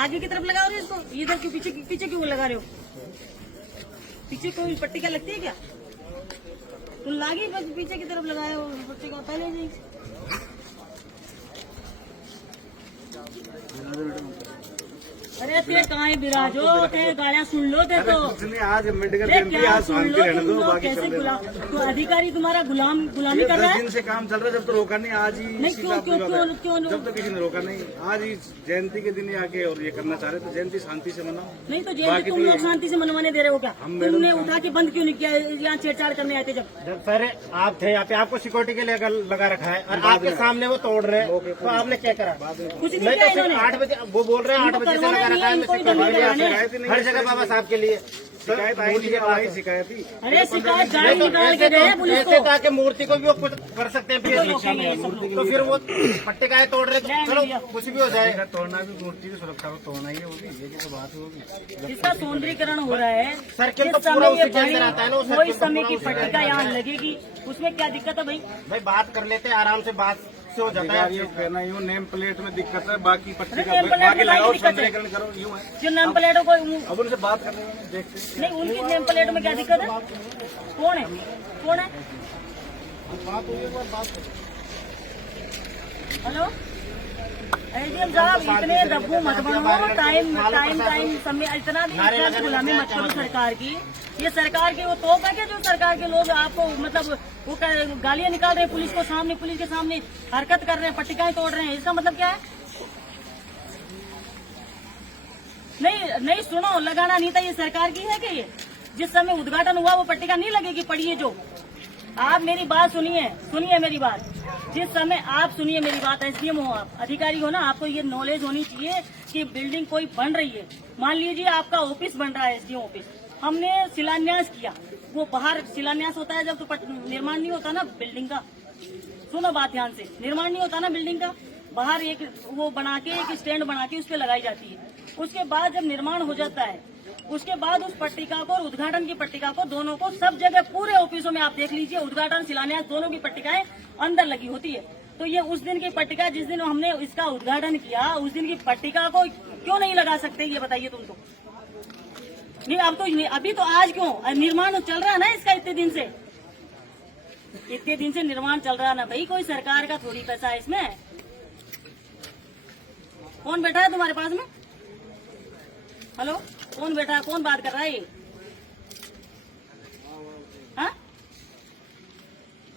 आगे की तरफ लगा रहे हो इसको, इधर क्यों पीछे क्यों लगा रहे हो? पीछे कोई पट्टी क्या लगती है क्या? तुम लागे बस पीछे की तरफ लगाए हो पट्टी का पहले नहीं। अरे तेरे कहाँ है विराजो, तेरे गालियाँ सुन लो ते तो आज अम्बेडकर जयंती, आज शांति रहने दो, बाकी कैसे चल रहा तो अधिकारी तुम्हारा गुलामी कर रहा है। 10 दिन से काम चल रहा है, जब तो रोका नहीं, आज ही नहीं क्यों जब तो किसी ने रोका नहीं, आज ही जयंती के दिन ही आके और ये करना चाह रहे, तो जयंती शांति से मनाओ। नहीं तो जयंती तुम लोग शांति से मनवाने दे रहे हो क्या? तुमने उठा के बंद क्यों नहीं किया? यहाँ छेड़छाड़ करने आए थे जब पहले आप थे यहाँ पे, आपको सिक्योरिटी के लिए लगा रखा है और आपके सामने वो तोड़ रहे हैं, तो आपने क्या करा? कुछ नहीं किया इन्होंने। 8 बजे वो बोल रहे हैं 8 बजे से लगा रखा है हर जगह बाबा साहब के लिए शिकायत आई थी, शिकायत थी। अरे शिकायत गाड़ी निकाल के गए पुलिस को। ताकि मूर्ति को भी वो कुछ कर सकते हैं, तो फिर वो पट्टे का तोड़ रहे, चलो कुछ भी हो जाएगा। तोड़ना भी मूर्ति की सुरक्षा को तोड़ना ही होगी, ये तो बात होगी। इसका सौंदर्यीकरण हो रहा है, सर्किल तो पूरा उसी के अंदर आता है ना, वही समय की पट्टिका यहाँ लगेगी, उसमें क्या दिक्कत है भाई? बात कर लेते हैं आराम से, बात से हो जाता है। ये कहना यूँ नेम प्लेट में दिक्कत है, बाकी पट्टी का नेम प्लेट बाकी में लगाओ, दिक्कत है। सौंदर्यीकरण करो, यूँ है। जो नेम प्लेटों को अब उनसे बात करने में देखते नहीं, उनकी नेम प्लेट में क्या दिक्कत है? कौन है? हेलो एसडीएम साहब, इतने दब्बू मत बनो, टाइम समय इतना भी गुलामी मत करो सरकार की। ये सरकार की वो तोप है क्या जो सरकार के लोग आपको मतलब वो गालियां निकाल रहे हैं पुलिस को सामने, पुलिस के सामने हरकत कर रहे हैं, पट्टिकाएं तोड़ रहे हैं, इसका मतलब क्या है? नहीं सुनो, लगाना नहीं था, ये सरकार की है क्या? ये जिस समय उद्घाटन हुआ वो पट्टिका नहीं लगेगी, पढ़िए जो आप मेरी बात सुनिए मेरी बात। जिस समय आप सुनिए मेरी बात, एसडीएम हो आप, अधिकारी हो ना, आपको ये नॉलेज होनी चाहिए कि बिल्डिंग कोई बन रही है। मान लीजिए आपका ऑफिस बन रहा है, एसडीएम ऑफिस, हमने शिलान्यास किया, वो बाहर शिलान्यास होता है जब तो निर्माण नहीं होता ना बिल्डिंग का। सुनो बात ध्यान से, निर्माण नहीं होता ना बिल्डिंग का, बाहर एक वो बना के एक स्टैंड बना के उस पर लगाई जाती है। उसके बाद जब निर्माण हो जाता है, उसके बाद उस पट्टिका को और उद्घाटन की पट्टिका को दोनों को सब जगह पूरे ऑफिसों में आप देख लीजिए, उद्घाटन शिलान्यास दोनों की पट्टिकाएं अंदर लगी होती है। तो ये उस दिन की पट्टिका, जिस दिन हमने इसका उद्घाटन किया, उस दिन की पट्टिका को क्यों नहीं लगा सकते, ये बताइए तुम तो। नहीं अब तो अभी तो आज क्यों निर्माण चल रहा है ना इसका, इतने दिन से निर्माण चल रहा ना भाई, कोई सरकार का थोड़ी पैसा है इसमें। कौन बैठा है तुम्हारे पास में? हेलो, कौन बैठा है? कौन बात कर रहा है ये? हाँ?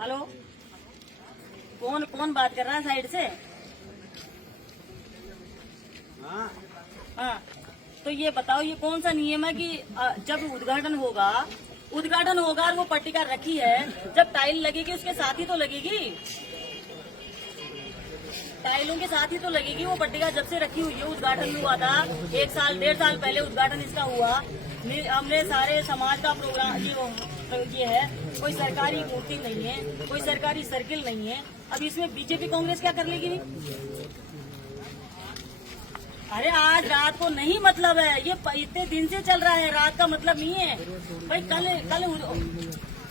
हेलो, कौन बात कर रहा है साइड से? हाँ, तो ये बताओ, ये कौन सा नियम है कि जब उद्घाटन होगा और वो पट्टिका रखी है, जब टाइल लगेगी उसके साथ ही तो लगेगी, टाइलों के साथ ही तो लगेगी वो पट्टिका। जब से रखी हुई है, उद्घाटन हुआ था 1 साल 1.5 साल पहले उद्घाटन इसका हुआ, हमने सारे समाज का प्रोग्राम ये है, कोई सरकारी मूर्ति नहीं है, कोई सरकारी सर्किल नहीं है। अब इसमें बीजेपी कांग्रेस क्या कर लेगी? अरे आज रात को नहीं मतलब है, ये इतने दिन से चल रहा है, रात का मतलब नहीं है भाई। कल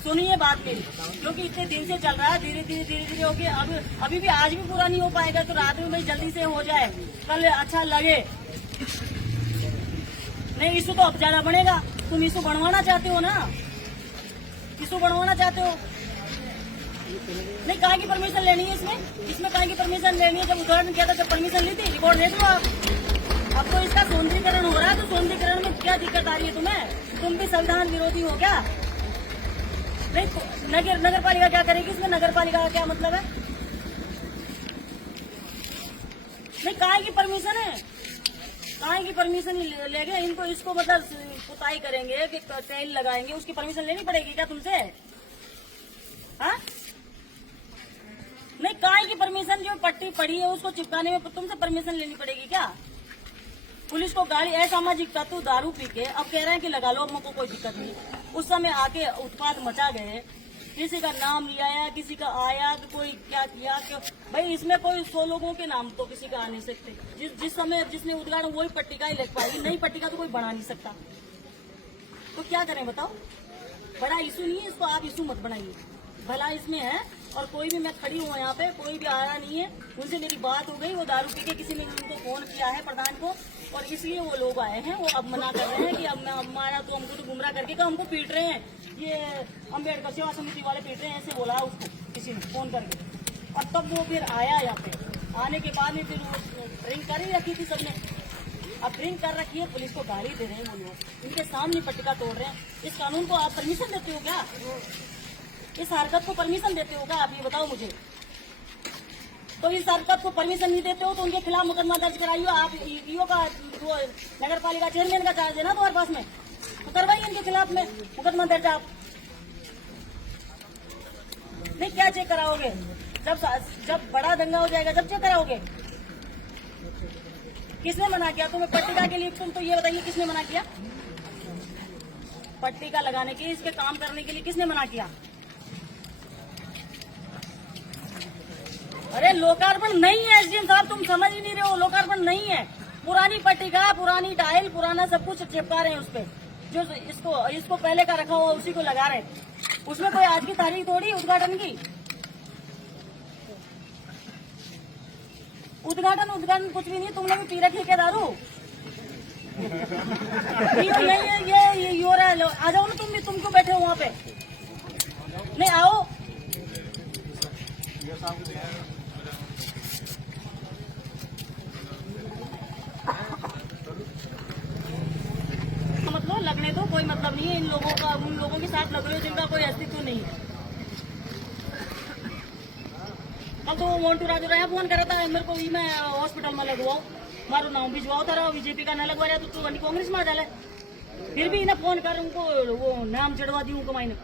सुनिए बात मेरी, क्योंकि इतने दिन से चल रहा है, धीरे धीरे होके अभी भी आज भी पूरा नहीं हो पाएगा, तो रात में भाई जल्दी से हो जाए, कल अच्छा लगे। नहीं, इशू तो अब ज्यादा बढ़ेगा। तुम इशू बढ़वाना चाहते हो ना, इशू बढ़वाना चाहते हो। नहीं, कहाँ की परमिशन लेनी है इसमें कहाँ की परमिशन लेनी है? जब उद्घाटन किया था जब परमिशन ली थी, रिकॉर्ड देख लो आप। अब तो इसका सौंदर्यीकरण हो रहा है, तो सौंदर्यीकरण में क्या दिक्कत आ रही है तुम्हें? तुम भी संविधान विरोधी हो क्या? नहीं, नगर पालिका क्या करेगी इसमें? नगर पालिका का क्या मतलब है? नहीं, कहाँ की परमिशन है? कहाँ की परमिशन ले गए इनको? इसको मतलब पुताई करेंगे कि टाइल लगाएंगे, उसकी परमिशन लेनी पड़ेगी क्या तुमसे? हाँ, नहीं, कहाँ की परमिशन? जो पट्टी पड़ी है उसको चिपकाने में तुमसे परमिशन लेनी पड़ेगी क्या? पुलिस को गाड़ी असामाजिक तत्व दारू पी के अब कह रहे हैं कि लगा लो, हमको कोई दिक्कत नहीं। उस समय आके उत्पात मचा गए, किसी का नाम लिया या किसी का आया तो कोई क्या किया, क्यों भाई? इसमें कोई 100 लोगों के नाम तो किसी का आ नहीं सकते। जिस समय जिसने उद्घाटन वही पट्टिका ही लग पाएगी, नई पट्टिका तो कोई बना नहीं सकता। तो क्या करें बताओ? बड़ा इशू नहीं है इसको, आप इशू मत बनाइए। भला इसमें है। और कोई भी, मैं खड़ी हूँ यहाँ पे, कोई भी आया नहीं है। उनसे मेरी बात हो गई, वो दारू पी के किसी ने उनको फोन किया है प्रधान को, और इसलिए वो लोग आए हैं। वो अब मना कर रहे हैं कि अब हमारा तो हमको तो गुमराह करके का हमको पीट रहे हैं, ये अम्बेडकर सेवा समिति वाले पीट रहे हैं, ऐसे बोला उसको किसी ने फोन करके। और तब वो फिर आया यहाँ पे, आने के बाद में फिर वो ड्रिंक कर ही रखी थी सबने। अब ड्रिंक कर रखी है, पुलिस को गाली दे रहे हैं वो लोग, इनके सामने पट्टिका तोड़ रहे हैं। इस कानून को आप परमिशन देते हो क्या? इस हरकत को परमिशन देते हो क्या? आप ये बताओ मुझे। तो इस हरकत को परमिशन नहीं देते हो तो उनके खिलाफ मुकदमा दर्ज कराइए। आप ईओ का, नगर पालिका चेयरमैन का चार्ज है ना तुम्हारे पास में, तो करवाइए इनके खिलाफ में मुकदमा दर्ज। आप नहीं, क्या चेक कराओगे? जब बड़ा दंगा हो जाएगा जब चेक कराओगे। किसने मना किया तुम्हें पट्टिका के लिए? तुम तो ये बताइए, किसने मना किया पट्टिका लगाने के, इसके काम करने के लिए किसने मना किया? अरे लोकार्पण नहीं है एसडीएम साहब, तुम समझ ही नहीं रहे हो। लोकार्पण नहीं है, पुरानी पट्टिका, पुरानी टाइल, पुराना सब कुछ चिपका रहे हैं उस पे। जो इसको पहले का रखा हुआ उसी को लगा रहे हैं। उसमें कोई आज की तारीख थोड़ी उद्घाटन की। उद्घाटन कुछ भी नहीं। तुमने भी पी रखी क्या दारू? ये हो रहा है। आ जाओ ना तुम भी, तुम क्यों बैठे हो वहाँ पे? नहीं आओ। मतलब लगने दो, कोई मतलब नहीं है इन लोगों का। उन लोगों के साथ लग रहे हो जिनका कोई अस्तित्व नहीं है। कल तो वो मोन्टू राजू रहा फोन करा था मेरे को, मैं हॉस्पिटल में लगवाओ, मारो नाम भिजवाओ तारा, बीजेपी का न लगवा रहा तो कांग्रेस में आ डाले। फिर भी इन्हें फोन कर उनको वो नाम चढ़वा दी उनको मैंने।